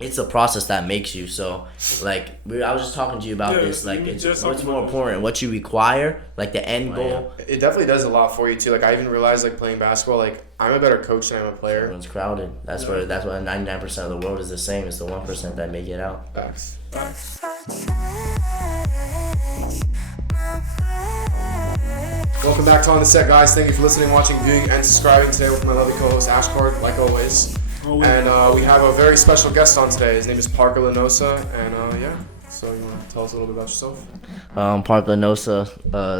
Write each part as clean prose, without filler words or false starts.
it's a process that makes you. So, like, I was just talking to you about this. Like, it's what's more important, what you require, like the end goal. It definitely does a lot for you too. Like, I even realized, like, playing basketball, like, I'm a better coach than I'm a player. Everyone's crowded. That's why 99% of the world is the same. It's the 1% that make it out. Facts. Welcome back to On The Set, guys. Thank you for listening, watching, viewing, and subscribing today with my lovely co-host Ashcard, like always. And we have a very special guest on today. His name is Parker Lanosa, and yeah. So you want to tell us a little bit about yourself? Parker Lanosa,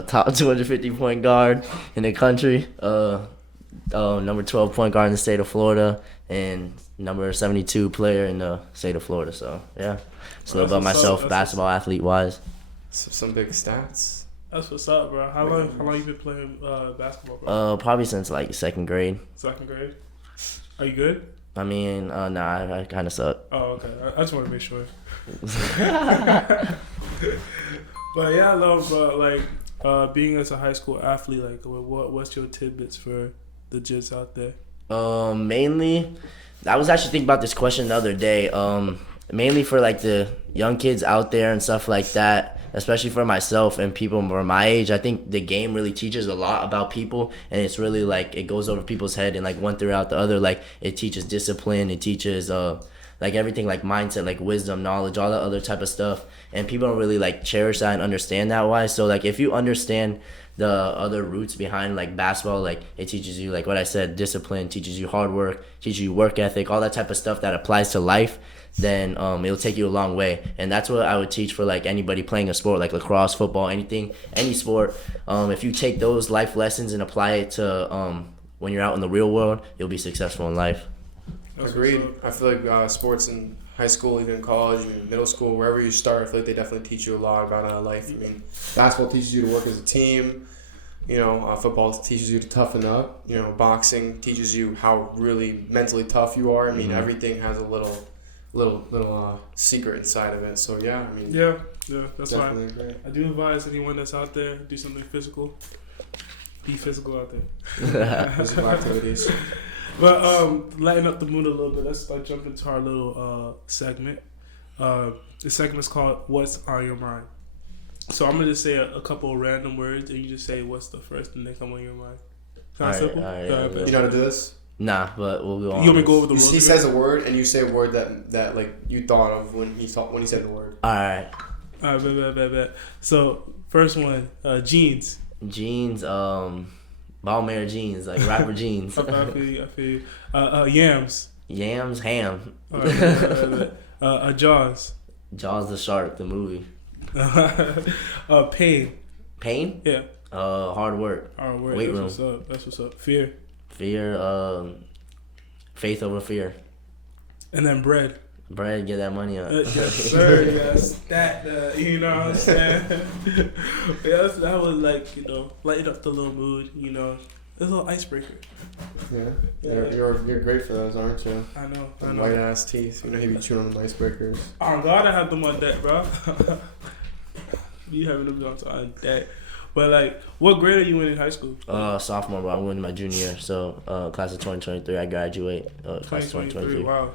top 250 point guard in the country. Number 12 point guard in the state of Florida, and number 72 player in the state of Florida. So yeah, it's a little about myself, basketball athlete wise. So some big stats. That's what's up, bro. How long you been playing basketball, bro? Probably since like second grade. Second grade. Are you good? I mean, nah, I kind of suck. Oh, okay. I just want to make sure. But yeah, I love being as a high school athlete. Like, what's your tidbits for the Jits out there? Mainly, I was actually thinking about this question the other day. Mainly for like the young kids out there and stuff like that. Especially for myself and people more my age, I think the game really teaches a lot about people, and it's really like it goes over people's head and like one throughout the other. Like it teaches discipline, it teaches like everything, like mindset, like wisdom, knowledge, all that other type of stuff. And people don't really like cherish that and understand that why. So like if you understand the other roots behind like basketball, like it teaches you like what I said, discipline, teaches you hard work, teaches you work ethic, all that type of stuff that applies to life, then it'll take you a long way. And that's what I would teach for like anybody playing a sport like lacrosse, football, anything, any sport. If you take those life lessons and apply it to when you're out in the real world, you'll be successful in life. Agreed. I feel like sports in high school, even in college, even middle school, wherever you start, I feel like they definitely teach you a lot about life. I mean, basketball teaches you to work as a team. You know, football teaches you to toughen up. You know, boxing teaches you how really mentally tough you are. I mean, everything has a little secret inside of it. So yeah, I mean, yeah, that's why great. I do advise anyone that's out there do something physical. Be physical out there. Physical activities. But lighten up the mood a little bit. Let's jump into our little segment. The segment is called "What's on Your Mind." So I'm gonna just say a couple of random words, and you just say what's the first thing that come on your mind. Kind of simple. You know how to do this? Nah, but we'll go on. You want me to go over the rules? He says a word, and you say a word that like you thought of when he said the word. All right. Bet. So first one, jeans. Jeans, Balmain jeans, like rapper jeans. I feel you. Yams. Yams, ham. Right. Jaws. Jaws the shark, the movie. Pain. Pain? Yeah. Hard work. Hard work. Weight That's room. That's what's up. Fear. Fear, faith over fear. And then bread. Bread, get that money up. Yes, sir. Yes, that. You know what I'm saying? Yes, that was like, lighten up the little mood. It's a little icebreaker. Yeah. You're great for those, aren't you? I know. White ass teeth. You know he be chewing on the icebreakers. Oh God, I have them on deck, bro. You having them on deck. But like, what grade are you in high school? Sophomore, but I'm going to my junior year. So, class of 2023, I graduate. Class of 2023. Wow,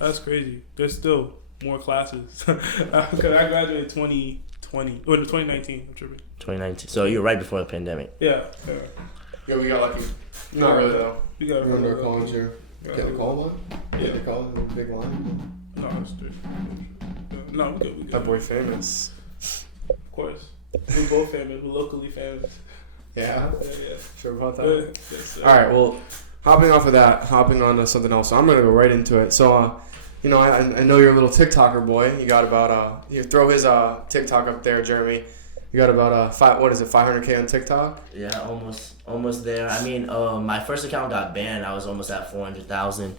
that's crazy. There's still more classes. Cause I graduated 2020 or 2019. I'm tripping. 2019. So you're right before the pandemic. Yeah. Yeah, we got lucky. Not really though. We got. You under calling you. Get the call one. Yeah. Get the call the big line. No, it's true. No, we good. That boy famous. Of course. We both famous. We're locally famous. Yeah? Yeah. Sure about that? Yes, alright, well, hopping on to something else. So I'm going to go right into it. So, I know you're a little TikToker boy. You got about, you throw his TikTok up there, Jeremy. You got about, 500K on TikTok? Yeah, almost there. I mean, my first account got banned. I was almost at 400,000.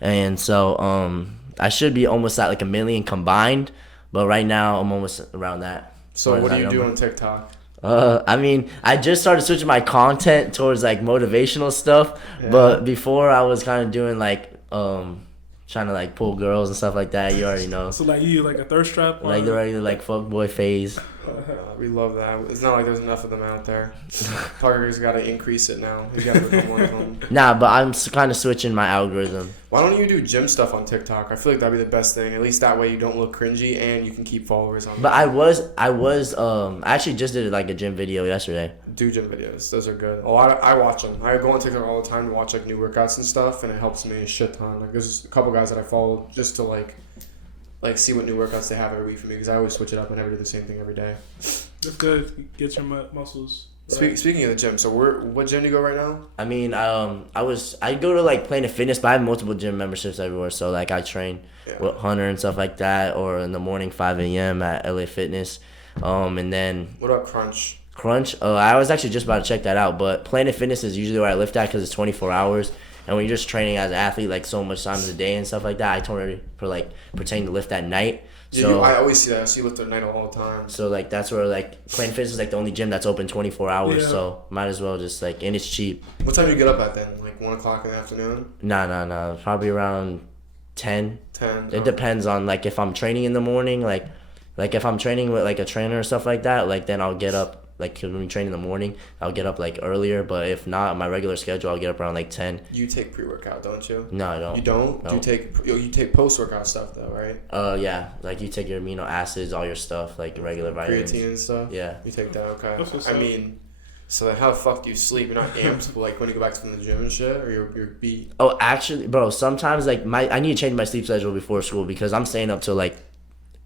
And so, I should be almost at like 1 million combined. But right now, I'm almost around that. So what do you do on TikTok? I mean, I just started switching my content towards like motivational stuff, but before I was kind of doing like trying to like pull girls and stuff like that. You already know. So like you like a thirst trap? Like the regular like fuckboy phase. We love that. It's not like there's enough of them out there. Parker's got to increase it now. He's got to become one of them. Nah, but I'm kind of switching my algorithm. Why don't you do gym stuff on TikTok? I feel like that'd be the best thing. At least that way you don't look cringy and you can keep followers on. But I actually just did like a gym video yesterday. Do gym videos. Those are good. I watch them. I go on TikTok all the time to watch like new workouts and stuff, and it helps me a shit ton. Like there's a couple guys that I follow just to like see what new workouts they have every week for me because I always switch it up. I never do the same thing every day. That's good. Get your muscles. Right. Speaking of the gym, so what gym do you go right now? I mean, I go to like Planet Fitness, but I have multiple gym memberships everywhere. So like I train with Hunter and stuff like that, or in the morning 5 a.m. at LA Fitness, and then what about Crunch? I was actually just about to check that out, but Planet Fitness is usually where I lift at because it's 24 hours. And when you're just training as an athlete, like so much times a day and stuff like that, I totally pretend to lift at night. So I always see that. I see you lift at night all the time. So like that's where like Planet Fitness is like the only gym that's open 24 hours. Yeah. So might as well just like, and it's cheap. What time do you get up at then? Like 1 o'clock in the afternoon? Nah. Probably around 10. 10. It depends on like if I'm training in the morning, like if I'm training with like a trainer or stuff like that, like then I'll get up. Like when we train in the morning, I'll get up like earlier. But if not, my regular schedule, I'll get up around like 10. You take pre-workout, don't you? No, I don't. You don't? No. You take post-workout stuff though, right? Yeah. Like you take your amino acids, all your stuff, like regular vitamins. Creatine and stuff. Yeah. You take that, okay? I mean, so then how the fuck do you sleep? You're not amped like when you go back from the gym and shit, or you're beat? Oh, actually, bro. Sometimes like I need to change my sleep schedule before school because I'm staying up till like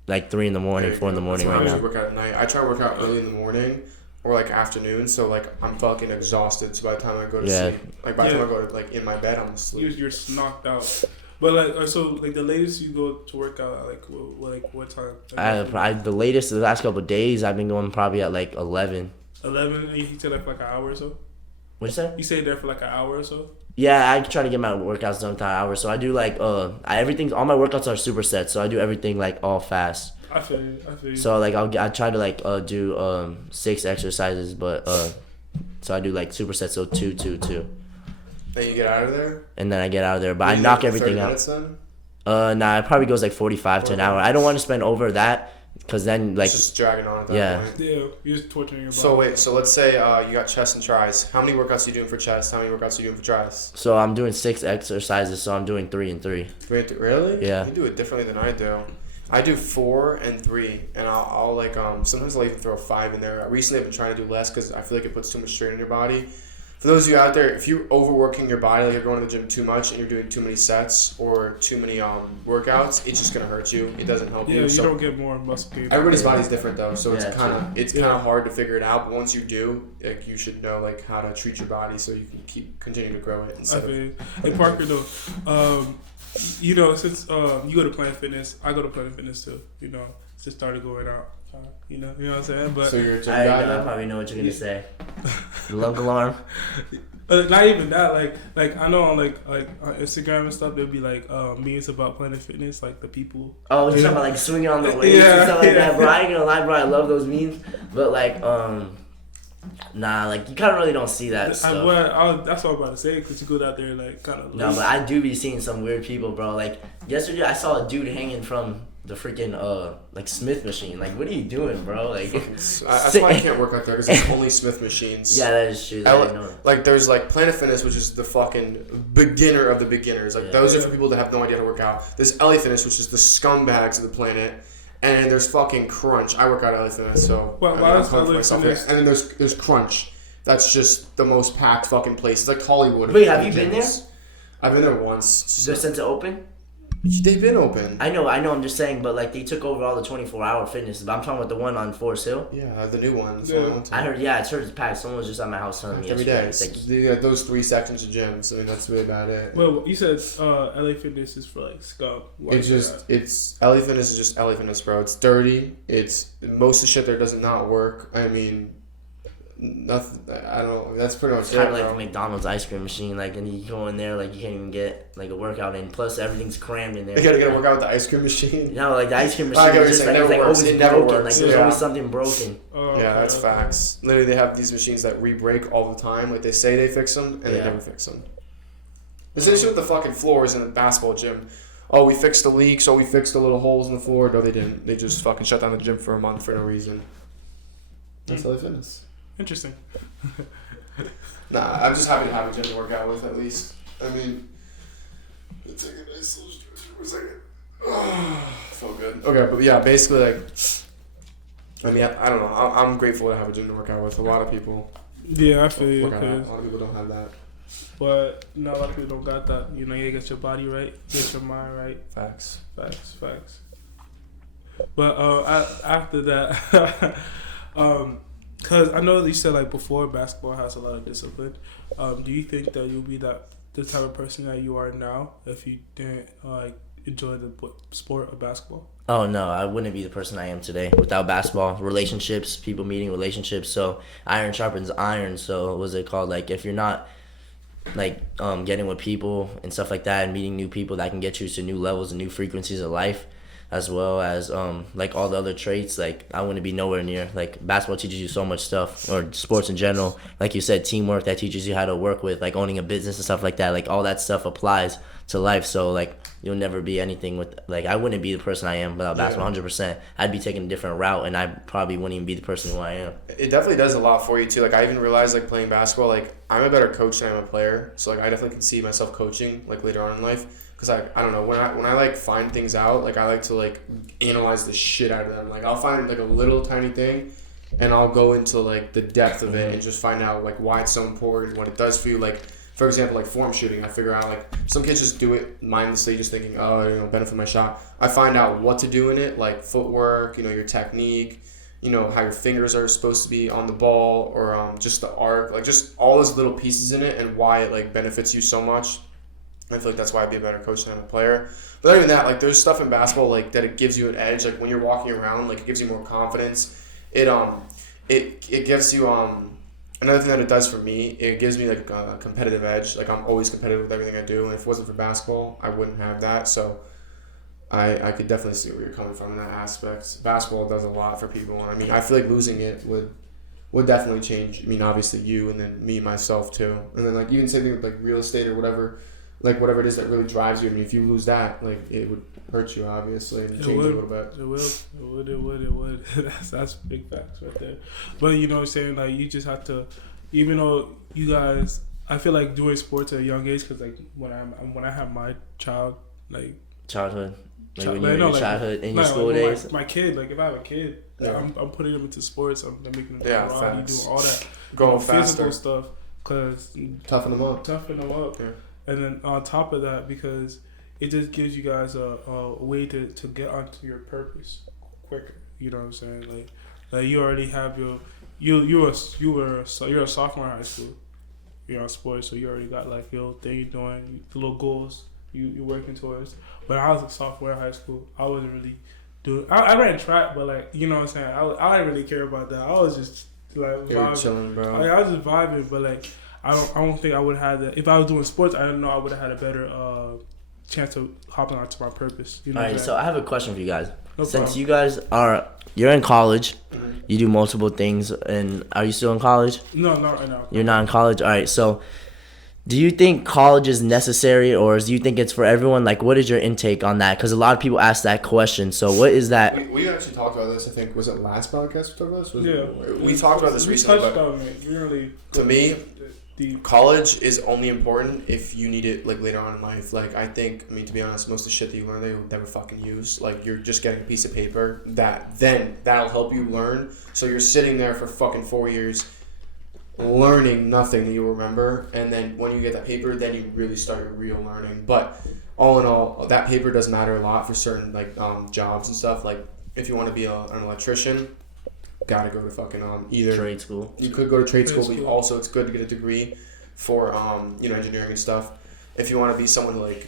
3 in the morning, 4 in the morning right now. I usually work out at night. I try to work out early in the morning. Or like afternoon, so like I'm fucking exhausted. So by the time I go to sleep, like by the time I go to like in my bed, I'm asleep. You're knocked out. But like so, like the latest you go to work out, like what time? Like, the latest, the last couple of days, I've been going probably at like 11. 11, and you stay there for like an hour or so. What'd you say? You stay there for like an hour or so. Yeah, I try to get my workouts done within an hour. So I do like everything. All my workouts are supersets, so I do everything like all fast. I feel you. So like I try to like do 6 exercises, but so I do like supersets, so 2. Then you get out of there. And then I get out of there, but I knock everything out. 30 minutes then? Nah, it probably goes like 45 to an hour. I don't want to spend over that because then like it's just dragging on at that point. Yeah, you're just torturing your body. So wait, so let's say you got chest and tris. How many workouts are you doing for chest? How many workouts are you doing for tris? So I'm doing 6 exercises, so I'm doing 3 and 3. Really? Yeah. You do it differently than I do. I do 4 and 3, and I'll like sometimes I'll even throw 5 in there. Recently, I've been trying to do less because I feel like it puts too much strain on your body. For those of you out there, if you're overworking your body, like you're going to the gym too much and you're doing too many sets or too many workouts, it's just gonna hurt you. It doesn't help you. Yeah, so you don't get more muscle. Everybody's body's different though, so it's kind of hard to figure it out. But once you do, like you should know like how to treat your body so you can continue to grow it. Hey Parker though. You know, since you go to Planet Fitness, I go to Planet Fitness too. You know, just started going out. You know what I'm saying? But so you're a gym guy. I probably know what you're gonna say. Lunk alarm. Not even that. Like I know on like on Instagram and stuff, there'll be like memes about Planet Fitness, like the people. Oh, you're talking about like swinging on the weights and stuff like that, bro. I ain't gonna lie, bro. I love those memes, but like nah, like you kind of really don't see that stuff. That's what I'm about to say, because you go out there like kind of. No, but I do be seeing some weird people, bro. Like yesterday, I saw a dude hanging from the freaking like Smith machine. Like, what are you doing, bro? Like, that's why I can't work out there, because it's only Smith machines. Yeah, that is true. Like, there's like Planet Fitness, which is the fucking beginner of the beginners. Like, those are for people that have no idea how to work out. There's LA Fitness, which is the scumbags of the planet. And there's fucking Crunch. I work out at LA Fitness, so I'm for myself. And then there's Crunch. That's just the most packed fucking place. It's like Hollywood. Wait, have you been there? I've been there once. Since it open? They've been open. I know. I'm just saying, but like they took over all the 24-hour fitness. But I'm talking about the one on Forest Hill. Yeah, the new one. I heard. Yeah, it's packed. Someone was just at my house telling me every day. Like, you got those 3 sections of gyms. I mean, that's really about it. Well, you said LA Fitness is for like scum. It's LA Fitness is just LA Fitness, bro. It's dirty. It's most of the shit there does not work. I mean, nothing. I don't. That's pretty much it's kind of like a McDonald's ice cream machine. Like, and you go in there, like you can't even get like a workout in. Plus, everything's crammed in there. You gotta get a workout with the ice cream machine. No, like the ice cream machine is just like, it's like always broken. Like there's always something broken. Yeah, that's facts. Literally, they have these machines that re-break all the time. Like they say they fix them, and they never fix them. There's an issue with the fucking floors in the basketball gym. Oh, we fixed the leaks. Oh, we fixed the little holes in the floor. No, they didn't. They just fucking shut down the gym for a month for no reason. That's LA Fitness. Interesting. Nah, I'm just happy to have a gym to work out with at least. I mean, let's take a nice little stretch for a second. Felt good. Okay, but yeah, basically, like, I mean, I don't know. I'm grateful to have a gym to work out with. A lot of people. Yeah, I feel you. A lot of people don't have that. But a lot of people don't got that. You know, you get your body right, get your mind right. Facts. But after that, because I know that you said like before basketball has a lot of discipline. Do you think that you'll be the type of person that you are now if you didn't like enjoy the sport of basketball? Oh no, I wouldn't be the person I am today without basketball. Relationships, people meeting, relationships. So iron sharpens iron. So what's it called? Like if you're not like getting with people and stuff like that and meeting new people, that can get you to new levels and new frequencies of life, as well as like all the other traits. Like I wouldn't be nowhere near. Like basketball teaches you so much stuff, or sports in general. Like you said, teamwork, that teaches you how to work with, like owning a business and stuff like that. Like all that stuff applies to life. So like you'll never be anything with, like I wouldn't be the person I am without basketball. 100%. I'd be taking a different route, and I probably wouldn't even be the person who I am. It definitely does a lot for you too. Like I even realized, like playing basketball, like I'm a better coach than I'm a player. So like I definitely can see myself coaching like later on in life. Cause I don't know, when I like find things out, like I like to like analyze the shit out of them. Like I'll find like a little tiny thing, and I'll go into like the depth of it and just find out like why it's so important, what it does for you. Like for example, like form shooting, I figure out like some kids just do it mindlessly, just thinking, oh, you know, benefit my shot. I find out what to do in it, like footwork, you know, your technique, you know, how your fingers are supposed to be on the ball, or just the arc, like just all those little pieces in it and why it like benefits you so much. I feel like that's why I'd be a better coach than I'm a player. But other than that, like there's stuff in basketball like that it gives you an edge. Like when you're walking around, like it gives you more confidence. It gives you another thing that it does for me. It gives me like a competitive edge. Like I'm always competitive with everything I do, and if it wasn't for basketball, I wouldn't have that. So I could definitely see where you're coming from in that aspect. Basketball does a lot for people, and I mean I feel like losing it would definitely change. I mean obviously you, and then me myself too, and then like even same thing with like real estate or whatever. Like whatever it is that really drives you. I mean, if you lose that, like it would hurt you obviously and change a little bit. It would. That's big facts right there. But you know what I'm saying? Like you just have to, even though you guys, I feel like doing sports at a young age, because like when I have my child, like childhood, like when like, you were in your childhood in your school days. My kid, like if I have a kid, I'm putting them into sports. I'm making them karate, doing all that, going physical faster stuff, cause toughen them up. Yeah. And then on top of that, because it just gives you guys a way to get onto your purpose quicker. You know what I'm saying? Like you already have you're a sophomore in high school. You're on sports, so you already got like your thing you're doing, the little goals you're working towards. When I was a sophomore in high school, I wasn't really doing. I ran track, but like you know what I'm saying. I didn't really care about that. I was just like you were chilling, bro. I was just vibing, but like. I don't think I would have had that. If I was doing sports, I don't know I would have had a better chance of hopping onto my purpose. You know. All right, so I have a question for you guys. No Since problem. you guys you're in college, you do multiple things, and are you still in college? No, not right now. You're not in college? All right, so do you think college is necessary, or do you think it's for everyone? Like, what is your intake on that? Because a lot of people ask that question. So what is that? We actually talked about this, I think, was it last podcast we talked about this? We talked about this recently, but really to me, deep. College is only important if you need it like later on in life. Like I mean to be honest, most of the shit that you learn there you'll never fucking use. Like you're just getting a piece of paper that'll help you learn. So you're sitting there for fucking 4 years learning nothing that you'll remember, and then when you get that paper, then you really start your real learning. But all in all, that paper does matter a lot for certain like jobs and stuff. Like if you want to be an electrician, gotta go to fucking either Trade school. You could go to trade school, but also it's good to get a degree for engineering and stuff. If you want to be someone who like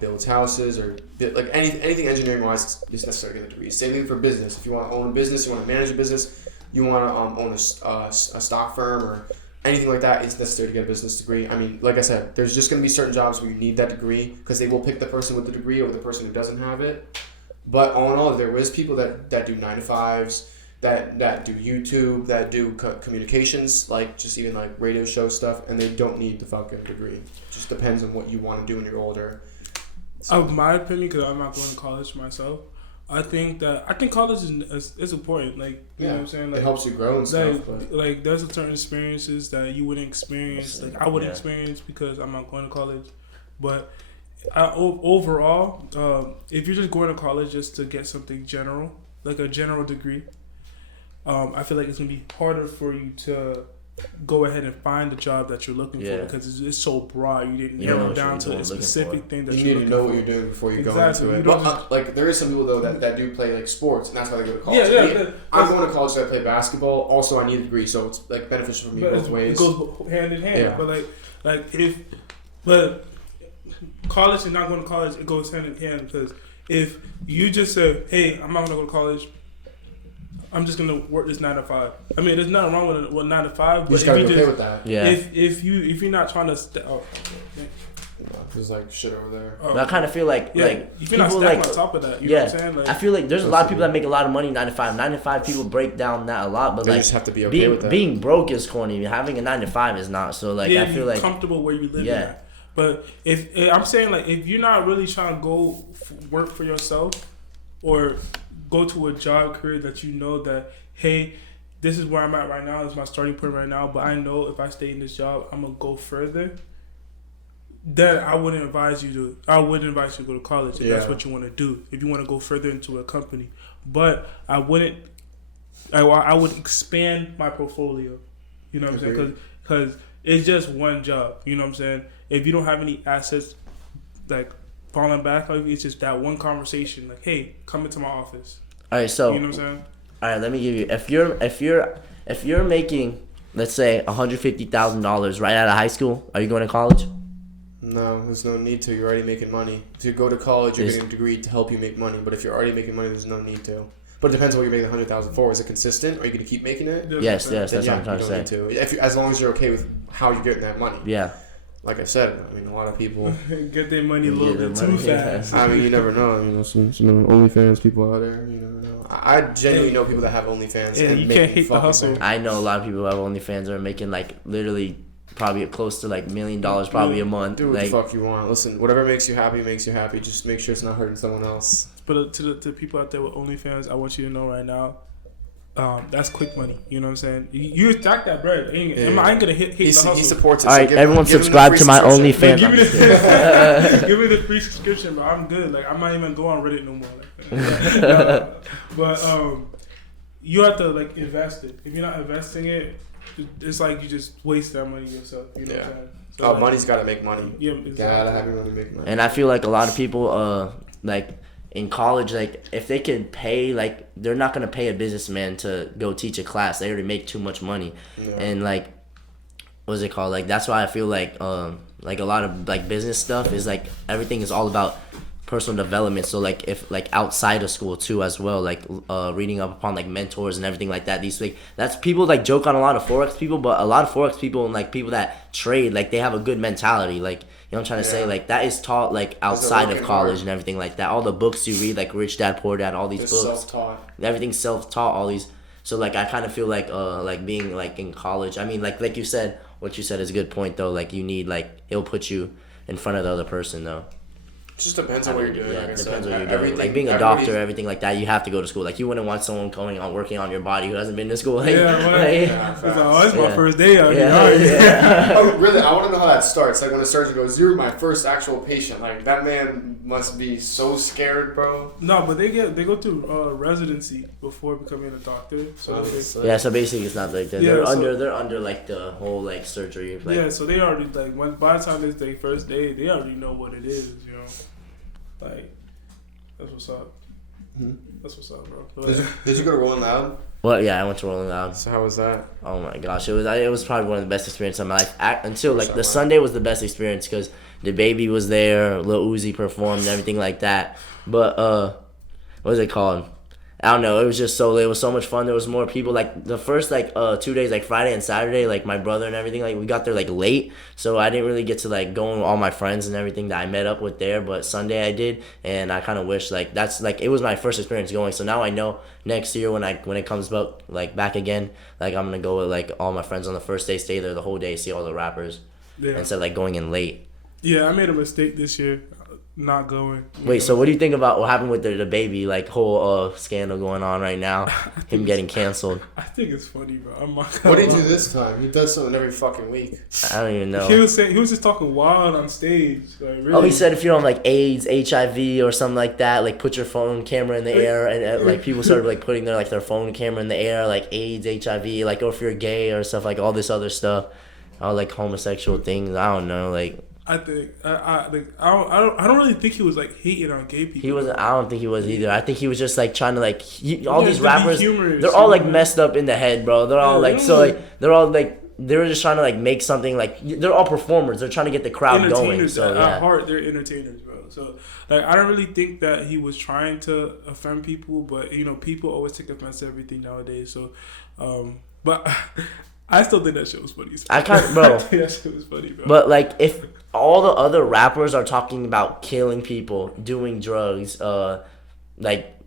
builds houses or like anything engineering wise, it's necessary to get a degree. Same thing for business. If you want to own a business, you want to manage a business, you want to own a stock firm or anything like that, it's necessary to get a business degree. I mean, like I said, there's just going to be certain jobs where you need that degree because they will pick the person with the degree over the person who doesn't have it. But all in all, there is people that do 9-to-5s, that do YouTube, that do communications, like just even like radio show stuff, and they don't need the fucking degree. It just depends on what you want to do when you're older. So. My opinion, because I'm not going to college myself, I think college is important. Like you know what I'm saying. Like, it helps you grow and stuff. Like there's certain experiences that you wouldn't experience. Like I wouldn't experience because I'm not going to college. But overall, if you're just going to college just to get something general, like a general degree, I feel like it's gonna be harder for you to go ahead and find the job that you're looking for because it's so broad. You didn't narrow down to a specific thing that you need to know what you're doing before you go into it. But like there is some people though that do play like sports, and that's why they go to college. I'm going to college to play basketball. Also, I need a degree, so it's like beneficial for me both ways. It goes hand in hand. Yeah. But college and not going to college, it goes hand in hand because if you just say, "Hey, I'm not going to go to college. I'm just gonna work this 9 to 5." I mean, there's nothing wrong with 9 to 5. But you just gotta be okay with that. Yeah. If you're not trying to, there's like shit over there. But I kind of feel like if you're not stacking on top of that, you know what I'm saying? Like, I feel like there's a lot of people that make a lot of money 9 to 5. 9 to 5 people break down that a lot, but they like just have to be okay with that. Being broke is corny. Having a 9 to 5 is not. So like I feel like comfortable where you live. Yeah. But if I'm saying like if you're not really trying to go work for yourself or go to a job career that you know that, hey, this is where I'm at right now. This is my starting point right now. But I know if I stay in this job, I'm gonna go further. Then I wouldn't advise you to go to college if that's what you want to do. If you want to go further into a company, but I wouldn't. I would expand my portfolio. You know what I'm saying? Because it's just one job. You know what I'm saying? If you don't have any assets, like falling back, like it's just that one conversation. Like, hey, come into my office. All right, so you know what I'm saying? All right, let me give you. If you're making, let's say, $150,000 right out of high school, are you going to college? No, there's no need to. You're already making money. To go to college, you're getting a degree to help you make money. But if you're already making money, there's no need to. But it depends on what you're making the $100,000 for. Is it consistent? Are you going to keep making it? Yes, that's what I'm trying to say. If as long as you're okay with how you're getting that money. Yeah. Like I said, I mean, a lot of people get their money a little bit too fast. I mean, you never know. I mean, some OnlyFans people out there. You never know. I genuinely know people that have OnlyFans. Yeah, you can't hate the hustle. I know a lot of people who have OnlyFans that are making like literally probably close to like $1 million probably a month. Do what the fuck you want. Listen, whatever makes you happy makes you happy. Just make sure it's not hurting someone else. But to the people out there with OnlyFans, I want you to know right now. That's quick money. You know what I'm saying? You stack that bread. I ain't gonna hit the hustle. He supports it. All right, so everyone subscribe to my OnlyFans. Give me the free subscription, but I'm good. Like I might even go on Reddit no more. But you have to like invest it. If you're not investing it, it's like you just waste that money yourself. You know what I'm saying? So money's gotta make money. Yeah, exactly. Gotta have your money make money. And I feel like a lot of people like. In college, like, if they could pay, like, they're not going to pay a businessman to go teach a class. They already make too much money. Yeah. And, like, what's it called? Like, that's why I feel like a lot of, like, business stuff is, like, everything is all about personal development. So, like, if, like, outside of school, too, as well, like, reading up upon, like, mentors and everything like that. These, like, that's people, like, joke on a lot of Forex people, but a lot of Forex people and, like, people that trade, like, they have a good mentality. Like, you know what I'm trying to say? Like, that is taught, like, outside of college and everything like that. All the books you read, like, Rich Dad, Poor Dad, all these books. Self-taught. Everything's self-taught, all these. So, like, I kind of feel like being, like, in college. I mean, like you said, what you said is a good point, though. Like, you need, like, he'll put you in front of the other person, though. It just depends on what you're doing. Yeah, it depends on what you're doing. Like, being a doctor, everything like that, you have to go to school. Like, you wouldn't want someone working on your body who hasn't been to school. Like, it's my first day out here. Oh, really? I want to know how that starts. Like, when a surgeon goes, "You're my first actual patient." Like, that man must be so scared, bro. No, but they go through residency before becoming a doctor. So so basically, it's not like that. They're under like the whole like surgery. Like, so they already like by the time it's their first day, they already know what it is. You know. Like, that's what's up. Mm-hmm. That's what's up, bro. Did you go to Rolling Loud? Well, yeah, I went to Rolling Loud. So how was that? Oh my gosh, it was probably one of the best experiences of my life. Until like the Sunday was the best experience because the baby was there, Lil Uzi performed, and everything like that. But what is it called? I don't know. It was just so lit. It was so much fun. There was more people. Like the first 2 days, like Friday and Saturday, like my brother and everything, like we got there like late, so I didn't really get to like go with all my friends and everything that I met up with there. But Sunday I did, and I kind of wish like that's like it was my first experience going. So now I know next year when it comes about like back again, like I'm gonna go with like all my friends on the first day, stay there the whole day, see all the rappers, instead of like going in late. Yeah, I made a mistake this year. not going. Wait, so what do you think about what happened with the baby, like, whole scandal going on right now? Him getting canceled. I think it's funny, bro. What did he do this time? He does something every fucking week. I don't even know. He was just talking wild on stage. Like, really. Oh, he said if you're on like AIDS, HIV, or something like that, like put your phone camera in the air, and like people started like putting their phone camera in the air, like AIDS, HIV, like, or if you're gay or stuff, like all this other stuff, all like homosexual things. I don't know, like. I think I don't really think he was like hating on gay people. He wasn't. I don't think he was either. I think he was just like trying to like all these to be rappers. humorous, They're all like messed up in the head, bro. They're all like they're all like they were just trying to like make something like they're all performers. They're trying to get the crowd going. So at heart, they're entertainers, bro. So like I don't really think that he was trying to offend people, but people always take offense to everything nowadays. So, but I still think that shit was funny. I can't, bro. That shit was funny, bro. But like if all the other rappers are talking about killing people, doing drugs, like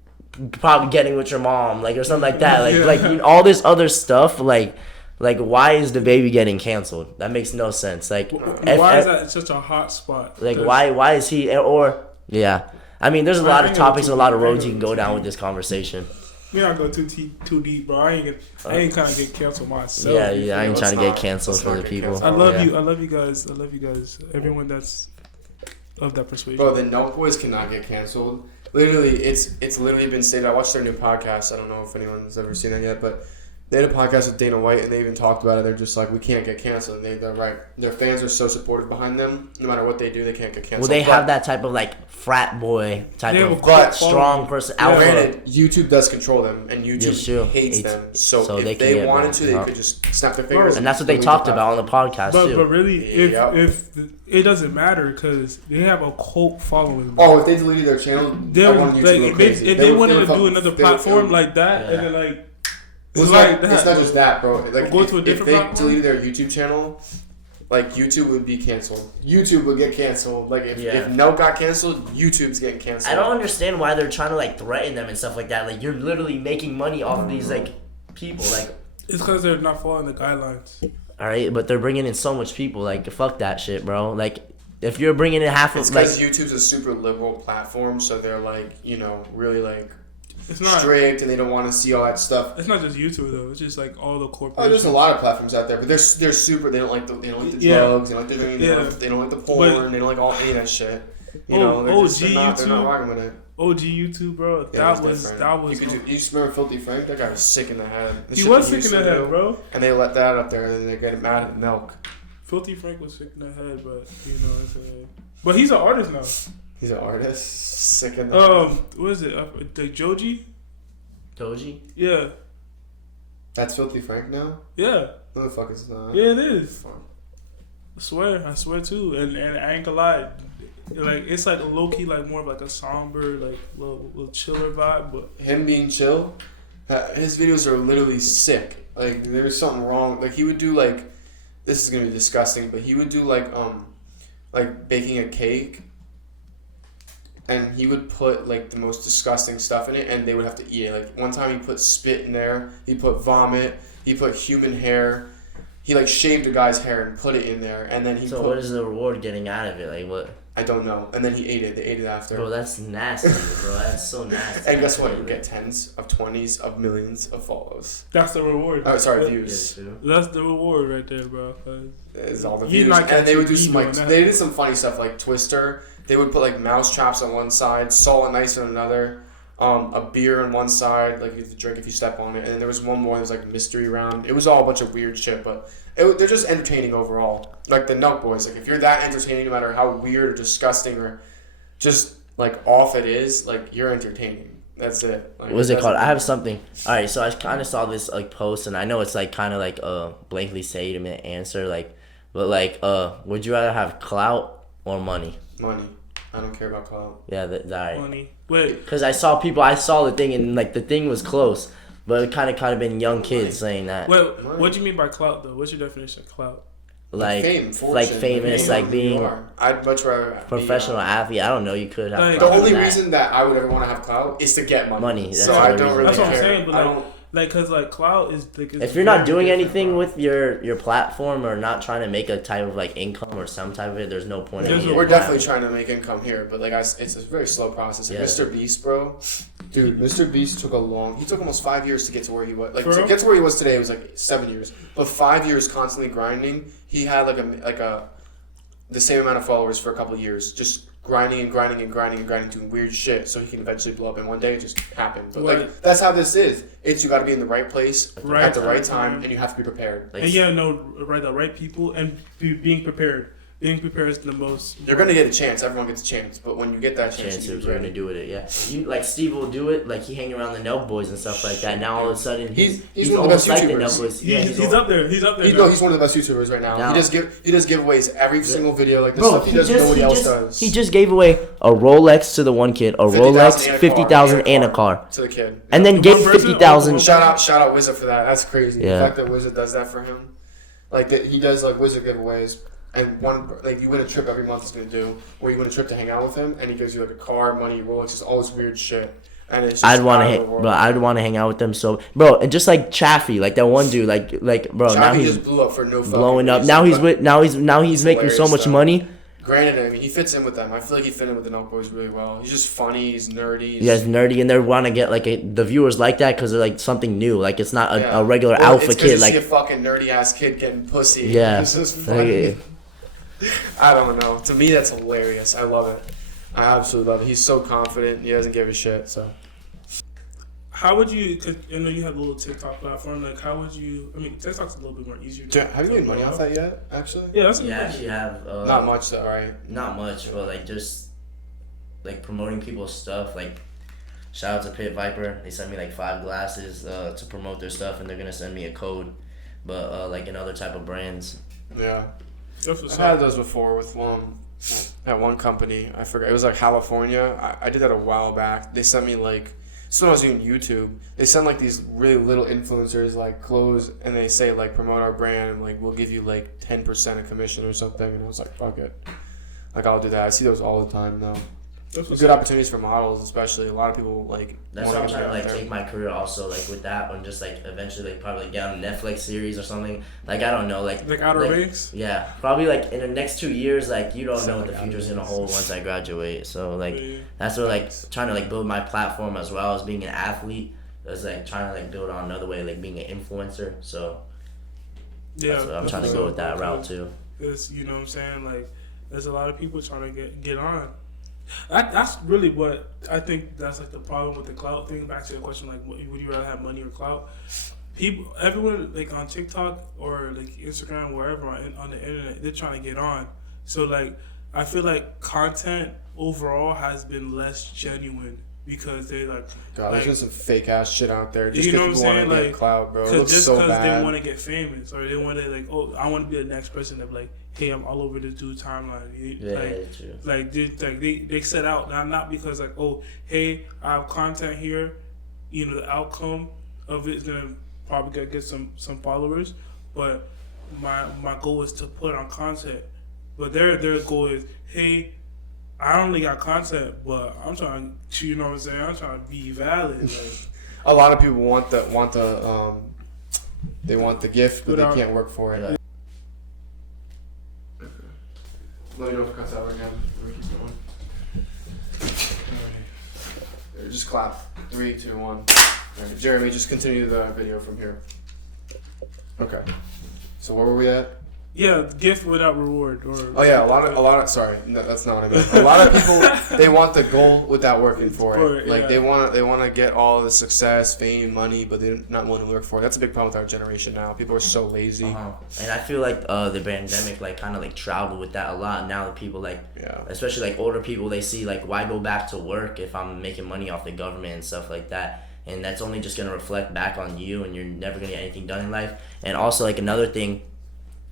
probably getting with your mom, like or something like that, like all this other stuff, like why is the baby getting canceled? That makes no sense. Like why is that such a hot spot? Like why is he yeah? I mean, there's a lot of topics and a lot of roads you can go down with this conversation. We not go too deep, bro. I ain't kind of get canceled myself. Yeah, I ain't trying to get canceled for the people. I love you guys. Everyone that's of that persuasion. Bro, the Nelk Boys cannot get canceled. Literally, it's literally been stated. I watched their new podcast. I don't know if anyone's ever seen that yet, but they had a podcast with Dana White, and they even talked about it. They're just like, we can't get canceled. And they're right. Their fans are so supportive behind them. No matter what they do, they can't get canceled. Well, they have that type of like frat boy type of strong person. Granted, YouTube does control them, and YouTube hates them. So if they wanted to, they could just snap their fingers. And that's what they talked about on the podcast too. But really, if it doesn't matter because they have a cult following. Oh, if they deleted their channel, if they wanted to do another platform like that, and then like. It's not just that, bro. Like if they deleted their YouTube channel, like YouTube would be canceled. YouTube would get canceled. Like if No got canceled, YouTube's getting canceled. I don't understand why they're trying to like threaten them and stuff like that. Like you're literally making money off of these like people. Like it's because they're not following the guidelines. All right, but they're bringing in so much people. Like fuck that shit, bro. Like if you're bringing in half of like YouTube's a super liberal platform, so they're like really like. It's not strict, and they don't want to see all that stuff. It's not just YouTube though. It's just like all the corporations. Oh, there's a lot of platforms out there, but they're super. They don't like the drugs. They don't like the porn. They don't like any of that shit. They're not rocking with it. OG YouTube, bro. That was. You just remember Filthy Frank? That guy was sick in the head. He was sick in the head, bro. And they let that up there, and they get mad at Milk. Filthy Frank was sick in the head, but but he's an artist now. He's an artist. Sick in the head. What is it? The Joji? Doji? Yeah. That's Filthy Frank now? Yeah. Who the fuck is that? Yeah, it is. I swear too. And I ain't gonna lie. Like it's like a low key, like more of like a somber, like little chiller vibe. But him being chill, his videos are literally sick. Like there's something wrong. Like he would do like, this is gonna be disgusting, but he would do like baking a cake. And he would put like the most disgusting stuff in it, and they would have to eat it. Like one time, he put spit in there. He put vomit. He put human hair. He like shaved a guy's hair and put it in there, and then he. So what is the reward getting out of it? Like what? I don't know. And then he ate it. They ate it after. Bro, that's nasty, bro. That's so nasty. And guess what? You get tens of 20s of millions of follows. That's the reward. Oh, sorry, views. That's the reward right there, bro. It's all the views. And they would do some they did some funny stuff like Twister. They would put like mouse traps on one side, salt and ice on another, a beer on one side, like you have to drink if you step on it, and then there was one more that was like mystery round. It was all a bunch of weird shit, but they're just entertaining overall. Like the Nelk Boys, like if you're that entertaining, no matter how weird or disgusting or just like off it is, like you're entertaining. That's it. Like, what's it called? I have something. All right, so I kind of saw this like post, and I know it's like kind of like a blankly statement answer, like, but like, would you rather have clout or money? Money. I don't care about clout. Yeah, all right. Money. Wait. Because I saw the thing, and like the thing was close, but it kind of been young kids saying that. Wait, what do you mean by clout though? What's your definition of clout? Like fame, fortune, like famous, like being I'd much rather professional athlete. I don't know. You could have the only reason that I would ever want to have clout is to get money. That's so I don't really That's what care. I'm saying. But Like, cause like Clout is like. If you're not doing anything with your platform or not trying to make a type of like income or some type of it, there's no point. We're definitely trying to make income here, but like it's a very slow process. Like Mr. Beast, bro, dude, Mr. Beast took almost 5 years to get to where he was. Like to get to where he was today, it was like 7 years, but 5 years constantly grinding. He had the same amount of followers for a couple of years, just grinding and grinding and grinding and grinding, doing weird shit, so he can eventually blow up. And one day it just happened. But like that's how this is. It's you got to be in the right place at the right time, and you have to be prepared. Like, and the right people and being prepared. Being prepared is the most. You're gonna get a chance. Everyone gets a chance, but when you get that chance, you're gonna do it. Yeah, like Steve will do it. Like he hang around the Nelk Boys and stuff like that. Now all of a sudden he's one of the best YouTubers. Nelk Boys. Yeah, he's up there. He's up there. He's one of the best YouTubers right now. He does giveaways every single video. Like the stuff he does, nobody else does. He just gave away a Rolex to the one kid, a Rolex, 50,000 and a car to the kid, and then gave 50,000. Shout out Wizard for that. That's crazy. The fact that Wizard does that for him, like that he does like Wizard giveaways. And you win a trip every month he's gonna do, where you win a trip to hang out with him, and he gives you like a car, money, Rolex, just all this weird shit. And it's just I'd want to hang out with them so, bro, and just like Chaffee, like that one dude, like bro, Chaffee now he's just blew up for no blowing up. Now he's making so much money. Granted, I mean, he fits in with them. I feel like he fit in with the Nelk Boys really well. He's just funny. He's nerdy. He's nerdy, and they want to get like the viewers like that because they're like something new. Like it's not a regular alpha kid. Like you see a fucking nerdy ass kid getting pussy. Yeah, it's just funny. I don't know. To me, that's hilarious. I love it. I absolutely love it. He's so confident. He doesn't give a shit. So, how would you? Cause I know you have a little TikTok platform. Like, how would you? I mean, TikTok's a little bit more easier. Have you made money off that yet? Actually, yeah, I actually have. Not much, though, right? Not much, but like just like promoting people's stuff. Like, shout out to Pit Viper. They sent me like 5 glasses to promote their stuff, and they're gonna send me a code. But like in other type of brands. Yeah. I've had those before with at one company. I forgot. It was like California. I did that a while back. They sent me like, so when I was doing YouTube, they send like these really little influencers like clothes, and they say like promote our brand, and like we'll give you like 10% of commission or something. And I was like, fuck it. Like I'll do that. I see those all the time though. Good opportunities for models, especially. A lot of people like. That's what I'm trying to like take my career also like with that, and just like eventually like probably like get on a Netflix series or something. Like I don't know, like Outer Banks. Yeah, probably like in the next 2 years, like you don't know what the future's gonna hold once I graduate. So like that's what like trying to like build my platform as well as being an athlete. Is like trying to like build on another way, like being an influencer. So yeah, I'm trying to go with that route too. It's, you know what I'm saying, like there's a lot of people trying to get on. That's really what I think. That's like the problem with the clout thing. Back to the question, like, would you rather have money or clout? Everyone like on TikTok or like Instagram, wherever on the internet, they're trying to get on. So like, I feel like content overall has been less genuine because they like. God, there's been some fake ass shit out there. Just you know what I'm saying? Like clout, bro. It looks just so because bad. they want to get famous or they want to like, oh, I want to be the next person that like. Hey, I'm all over this dude's timeline. True. Like they set out not because like, oh, hey, I have content here. You know, the outcome of it is gonna probably get some followers, but my goal is to put on content. But their goal is, hey, I only got content, but I'm trying to, you know what I'm saying? I'm trying to be valid. Like, a lot of people want the gift, but they can't work for it. Like, let me know if it cuts out again. We keep going. Just clap. 3, 2, 1. Right, Jeremy, just continue the video from here. Okay. So where were we at? Yeah, gift without reward. Oh yeah, a lot of. Sorry, no, that's not what I meant. A lot of people they want the goal without working for it. Like they want to get all the success, fame, money, but they're not willing to work for it. That's a big problem with our generation now. People are so lazy. And I feel like the pandemic like kind of like traveled with that a lot. Now that people like, especially like older people, they see like why go back to work if I'm making money off the government and stuff like that. And that's only just gonna reflect back on you, and you're never gonna get anything done in life. And also like another thing.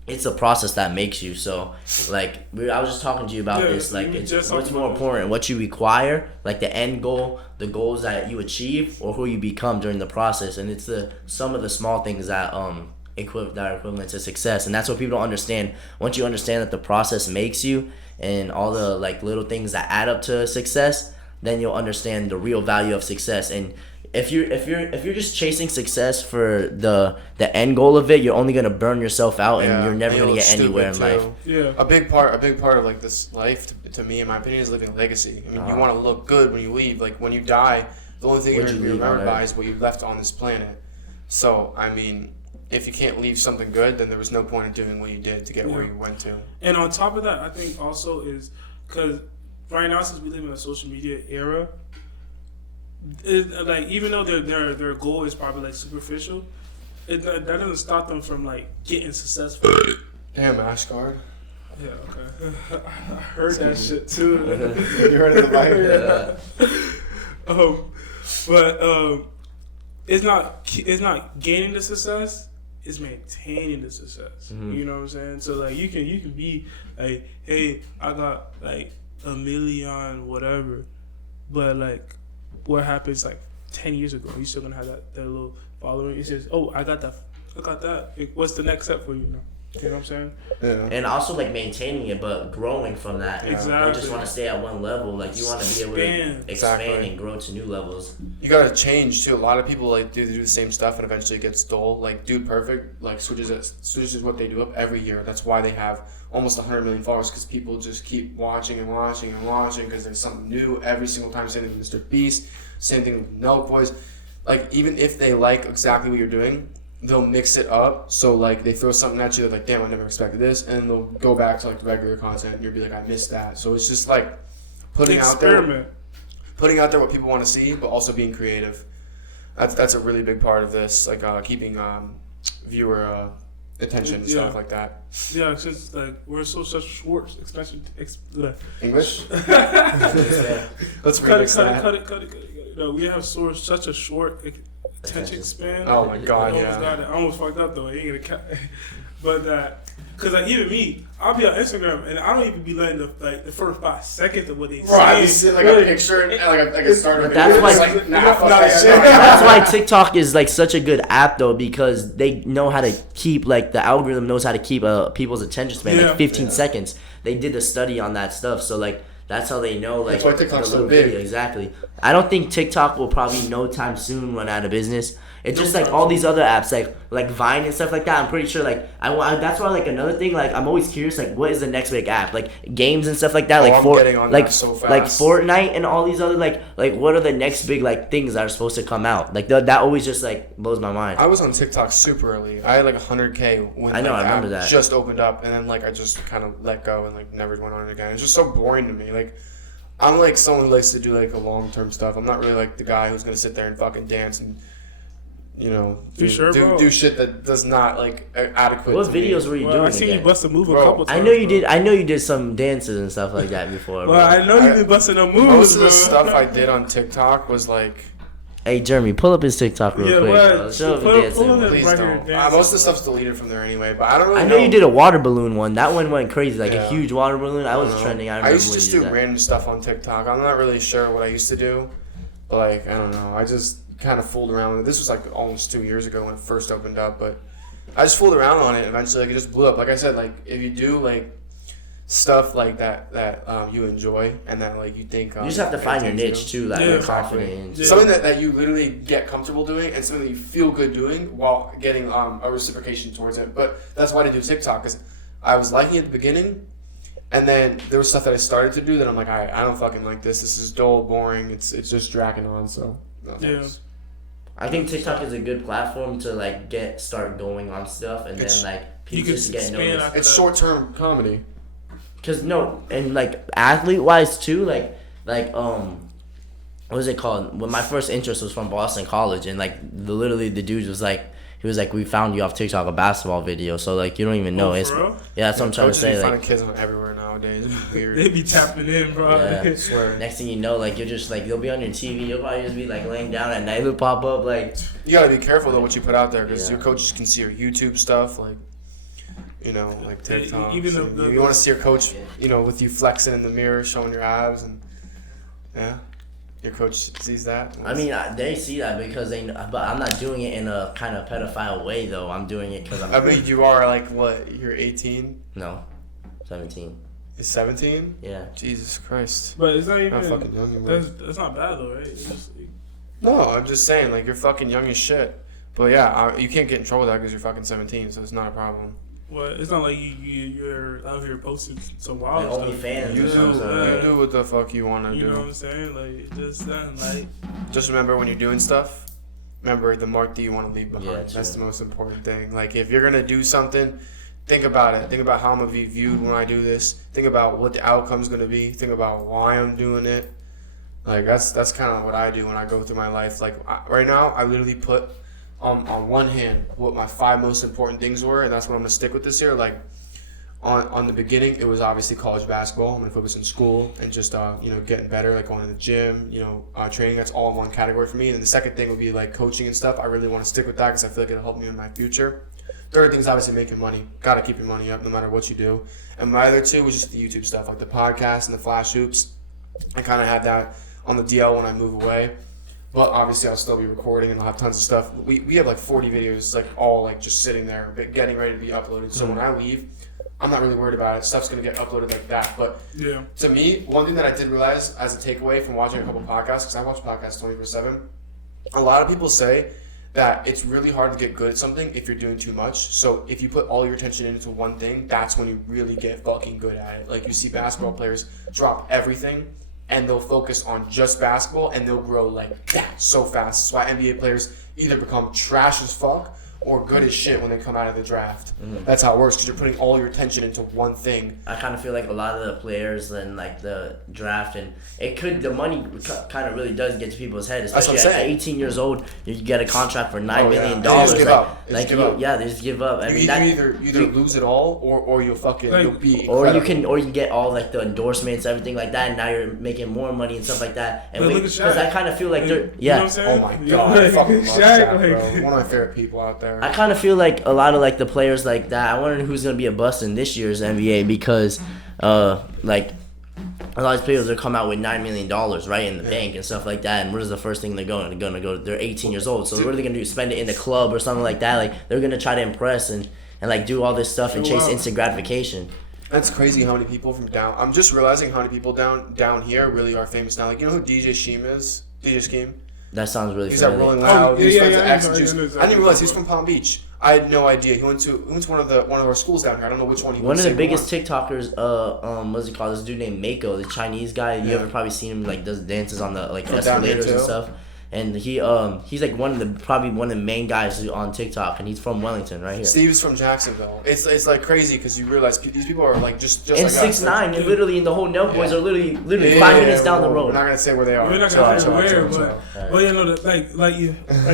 It's a process that makes you. So, like, I was just talking to you about this. Like, it's what's more important, what you require, like the end goal, the goals that you achieve, or who you become during the process. And it's some of the small things that are equivalent to success. And that's what people don't understand. Once you understand that the process makes you, and all the like little things that add up to success, then you'll understand the real value of success. And if you're just chasing success for the end goal of it, you're only gonna burn yourself out, and you're never gonna get anywhere in life. Yeah. A big part of like this life, to me, in my opinion, is living a legacy. I mean, you want to look good when you leave. Like when you die, the only thing you're gonna be remembered by is what you left on this planet. So I mean, if you can't leave something good, then there was no point in doing what you did to get where you went to. And on top of that, I think also is because right now, since we live in a social media era, like even though their goal is probably like superficial, that doesn't stop them from like getting successful. Damn, Ash guard. Yeah, okay. I heard that shit too. You heard it in the mic. But it's not gaining the success. It's maintaining the success. Mm-hmm. You know what I'm saying? So like you can be like, hey, I got like 1 million whatever, but like what happens like 10 years ago? You still gonna have that little following. It says, oh, I got that. What's the next step for you now? You know what I'm saying? Yeah. And also like maintaining it, but growing from that. Exactly. You don't just want to stay at one level. Like you want to be able to expand and grow to new levels. You gotta change too. A lot of people like do the same stuff and eventually get stole. Like Dude Perfect like switches what they do up every year. That's why they have almost 100 million followers, because people just keep watching and watching and watching because there's something new every single time. Same thing with Mr. Beast. Same thing with Nelk Boys. Like even if they like exactly what you're doing, they'll mix it up. So like they throw something at you, they're like, damn, I never expected this, and they'll go back to like regular content and you'll be like, I missed that. So it's just like putting out there what people want to see, but also being creative. That's a really big part of this, like keeping viewer attention and stuff like that. Yeah, it's just like we're such short, especially English. Let's remix that. Cut it. No, we have such a short attention span. Oh my god, I almost fucked up though. I ain't gonna but because like even me, I'll be on Instagram and I don't even be letting the first 5 seconds of what they say. Right, you see like a picture and like a starter. That's why that's why TikTok is like such a good app though, because they know how to keep like the algorithm knows how to keep people's attention span like 15 seconds. They did a study on that stuff, so like. That's how they know, like, that's why TikTok's so big. Video. Exactly. I don't think TikTok will probably no time soon run out of business. It's just like all these other apps, like Vine and stuff like that. I'm pretty sure, like, that's why, like, another thing, like, I'm always curious, like, what is the next big app? Like, games and stuff like that, like, like Fortnite and all these other, like, what are the next big, like, things that are supposed to come out? Like, that always just, like, blows my mind. I was on TikTok super early. I had, like, 100K when I remember the app that. just opened up, and then, like, I just kind of let go and, like, never went on it again. It's just so boring to me. Like, I'm, like, someone who likes to do, like, a long-term stuff. I'm not really, like, the guy who's going to sit there and fucking dance and, you know, do shit that does not, like, adequate. What videos were you doing? I seen you bust a move a couple times. I know you did some dances and stuff like that before. Well, I know you've been busting a moves. Most of the stuff I did on TikTok was, like... Hey, Jeremy, pull up his TikTok real quick. Well, show please don't. Most of the stuff's deleted from there anyway, but I don't really know. I know you did a water balloon one. That one went crazy, like a huge water balloon. I was trending. I used to just do random stuff on TikTok. I'm not really sure what I used to do, but like I don't know. I just kind of fooled around with it. This was like almost 2 years ago when it first opened up, but I just fooled around on it. And eventually, like it just blew up. Like I said, like if you do like stuff like that you enjoy and that like you think you just have to find your niche too, like you're confident in. Something that you literally get comfortable doing and something that you feel good doing while getting a reciprocation towards it. But that's why I do TikTok, because I was liking it at the beginning, and then there was stuff that I started to do that I'm like, I don't fucking like this. This is dull, boring. It's just dragging on. So I think TikTok is a good platform to like start going on stuff, and then like people just get noticed. It's short-term comedy. Cause and like athlete wise too, like what was it called? When my first interest was from Boston College, and like literally the dude was like, we found you off TikTok, a basketball video, so like you don't even know. It's that's what I'm trying to say. Like kids on everywhere nowadays. Weird. They be tapping in, bro. Yeah. I swear. Next thing you know, like you're just like you'll be on your TV, you'll probably just be like laying down at night, it'll pop up like. You gotta be careful though what you put out there, because your coaches can see your YouTube stuff, like. You know, like TikTok. Even you want to see your coach, you know, with you flexing in the mirror, showing your abs, and your coach sees that. I mean, they see that because but I'm not doing it in a kind of pedophile way though. I'm doing it because I'm. I mean, you are like what? You're 18? No, 17. You're 17? Yeah. Jesus Christ. But it's not even. Not fucking young anymore. That's not bad though, right? No, I'm just saying, like, you're fucking young as shit. But yeah, you can't get in trouble with that because you're fucking 17, so it's not a problem. Well, it's not like you're out here posting some wild Like stuff. OnlyFans You or something. do what the fuck you want to do. You know what I'm saying? Like, just that, like. Just remember when you're doing stuff, remember the mark that you want to leave behind. Yeah, That's the most important thing. Like, if you're going to do something, think about it. Think about how I'm going to be viewed when I do this. Think about what the outcome's going to be. Think about why I'm doing it. Like, that's kind of what I do when I go through my life. Like, right now, I literally put on one hand what my 5 most important things were, and that's what I'm going to stick with this year. Like, on the beginning, it was obviously college basketball. I'm going to focus in school and just, getting better, like going to the gym, training. That's all in one category for me. And then the second thing would be, like, coaching and stuff. I really want to stick with that because I feel like it'll help me in my future. Third thing is obviously making money. Got to keep your money up no matter what you do. And my other 2 was just the YouTube stuff, like the podcast and the flash hoops. I kind of had that on the DL when I move away. But obviously I'll still be recording and I'll have tons of stuff. We have like 40 videos, like all like just sitting there, getting ready to be uploaded. So when I leave, I'm not really worried about it. Stuff's going to get uploaded like that. But Yeah. to me, one thing that I did realize as a takeaway from watching a couple podcasts, because I watch podcasts 24/7, a lot of people say that it's really hard to get good at something if you're doing too much. So if you put all your attention into one thing, that's when you really get fucking good at it. Like you see basketball players drop everything and they'll focus on just basketball and they'll grow like that so fast. That's why NBA players either become trash as fuck or good as shit when they come out of the draft. Mm-hmm. That's how it works because you're putting all your attention into one thing. I kind of feel like a lot of the players and like the draft and the money kind of really does get to people's head, especially at 18 years old. You get a contract for $9 million. They just give up. They just give up. I mean, you either lose it all or you'll fucking you'll be or you get all like the endorsements, everything like that, and now you're making more money and stuff like that. And because I kind of feel like they're oh my god, I fucking love Shaq, bro. One of my favorite people out there. I kind of feel like a lot of like the players like that. I wonder who's gonna be a bust in this year's NBA because, like, a lot of these players are come out with $9 million right in the bank and stuff like that. And what is the first thing they're gonna go? They're 18 years old, so what are they gonna do? Spend it in the club or something like that? Like they're gonna try to impress and like do all this stuff and chase instant gratification. That's crazy how many people from down. I'm just realizing how many people down here really are famous now. Like you know who DJ Sheem is? DJ Scheme. That sounds really He's familiar. at Rolling Loud. He's friends with X and Juice. I didn't even realize he was from Palm Beach. I had no idea. He went to one of our schools down here. I don't know which one he went to. One of the biggest TikTokers, what's he called? This dude named Mako, the Chinese guy. You ever probably seen him like does dances on the like escalators and stuff. And he's like probably one of the main guys on TikTok, and he's from Wellington, right here. Steve's from Jacksonville. It's like crazy because you realize these people are like just and like 6'9", and literally in the whole Nelk boys are literally 5 minutes down the road. We're not gonna say where they are. We're not gonna say where, but you know, like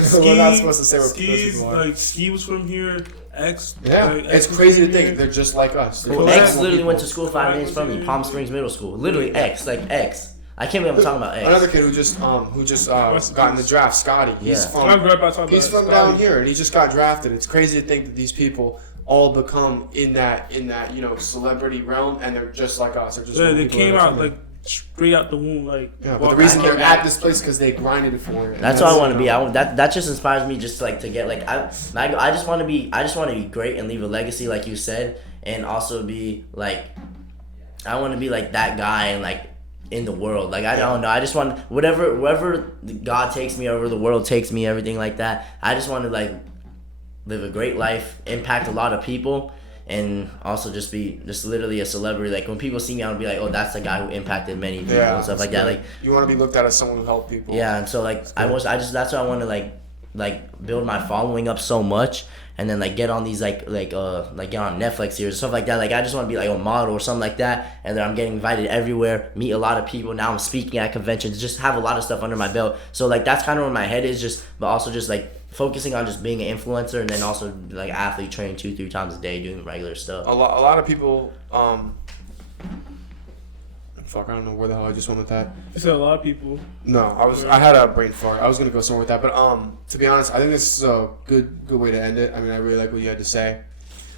Ski. We're not supposed to say where Skis, people are. like Ski was from here. X. Yeah, like, it's crazy to think they're just like us. X literally went to school 5 minutes from me, Palm Springs Middle School. Literally X. I can't believe I'm talking about X. Another kid who just got in the draft, Scotty. He's from down here, and he just got drafted. It's crazy to think that these people all become in that celebrity realm, and they're just like us. They're just they came out like straight out the womb, like. Yeah, but the reason they're at this place because they grinded for it. That's what I want to be. That just inspires me, just like to get like I just want to be great and leave a legacy, like you said, and also be like I want to be like that guy and like. In the world, like I don't know, I just want wherever God takes me, wherever the world takes me, everything like that. I just want to like live a great life, impact a lot of people, and also just be literally a celebrity. Like when people see me, I'll be like, oh, that's the guy who impacted many people and stuff like that. Like you want to be looked at as someone who helped people. Yeah, and so like that's why I want to like build my following up so much. And then like get on these like get on Netflix series stuff like that. Like I just want to be like a model or something like that. And then I'm getting invited everywhere, meet a lot of people. Now I'm speaking at conventions, just have a lot of stuff under my belt. So like that's kind of where my head is, but also just like focusing on just being an influencer, and then also like athlete training 2-3 times a day, doing regular stuff. A lot of people. Fuck, I don't know where the hell I just went with that. You said a lot of people. No, I had a brain fart. I was gonna go somewhere with that, but to be honest, I think this is a good way to end it. I mean, I really like what you had to say.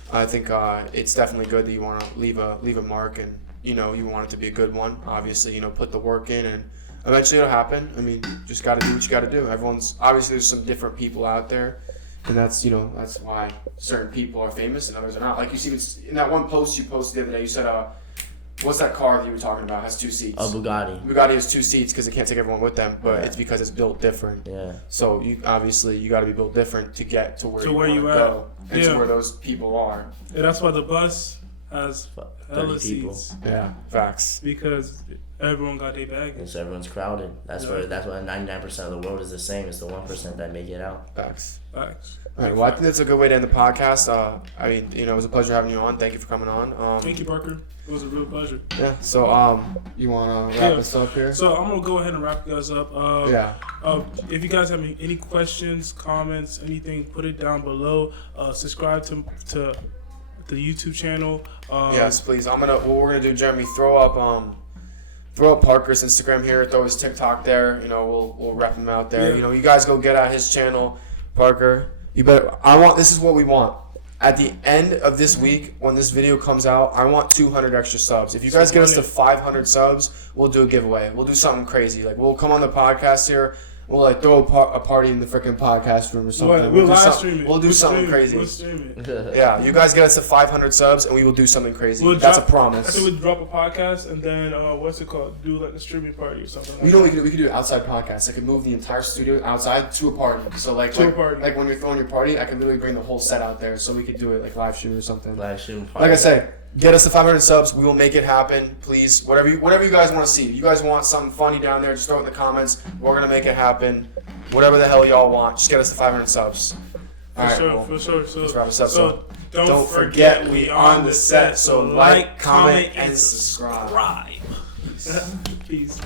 I think it's definitely good that you want to leave a mark, and you want it to be a good one. Obviously, put the work in, and eventually it'll happen. I mean, just got to do what you got to do. Everyone's obviously there's some different people out there, and that's why certain people are famous and others are not. Like you see, in that one post you posted the other day, you said what's that car that you were talking about? It has 2 seats. A Bugatti. Bugatti has 2 seats because it can't take everyone with them, but it's because it's built different. Yeah. So you got to be built different to get to where you want to at. go and to where those people are. And that's why the bus has 30 people. seats. Yeah, facts. Because everyone got their baggage. Because everyone's crowded. That's why 99% of the world is the same. It's the 1% that make it out. Facts. All right, well, I think that's a good way to end the podcast. I mean, you know, it was a pleasure having you on. Thank you for coming on. Thank you, Parker. It was a real pleasure. Yeah. So, you want to wrap this up here? So I'm gonna go ahead and wrap you guys up. If you guys have any questions, comments, anything, put it down below. Subscribe to the YouTube channel. Yes, please. What we're gonna do, Jeremy, throw up Parker's Instagram here, throw his TikTok there. You know, we'll rep him out there. Yeah. You know, you guys go get at his channel, Parker. You better. This is what we want. At the end of this week, when this video comes out, I want 200 extra subs. If you guys get us to 500 subs, we'll do a giveaway. We'll do something crazy. Like, we'll come on the podcast here. We'll, like, throw a party in the freaking podcast room or something. We'll live stream it. We'll do something crazy. We'll stream it. Yeah, you guys get us to 500 subs, and we will do something crazy. That's a promise. I think we'll drop a podcast, and then, what's it called? Do, like, a streaming party or something like You know, we could do an outside podcast. I could move the entire studio outside to a party. So, like when you're throwing your party, I can literally bring the whole set out there, so we could do it, like, live stream or something. Live stream party. Like I say, get us to 500 subs. We will make it happen. Please, whatever you guys want to see. If you guys want something funny down there, just throw it in the comments. We're going to make it happen. Whatever the hell y'all want, just get us to 500 subs. All right, for sure. So, let's wrap this up. So don't forget, we on the set. So like, comment, and subscribe. Peace.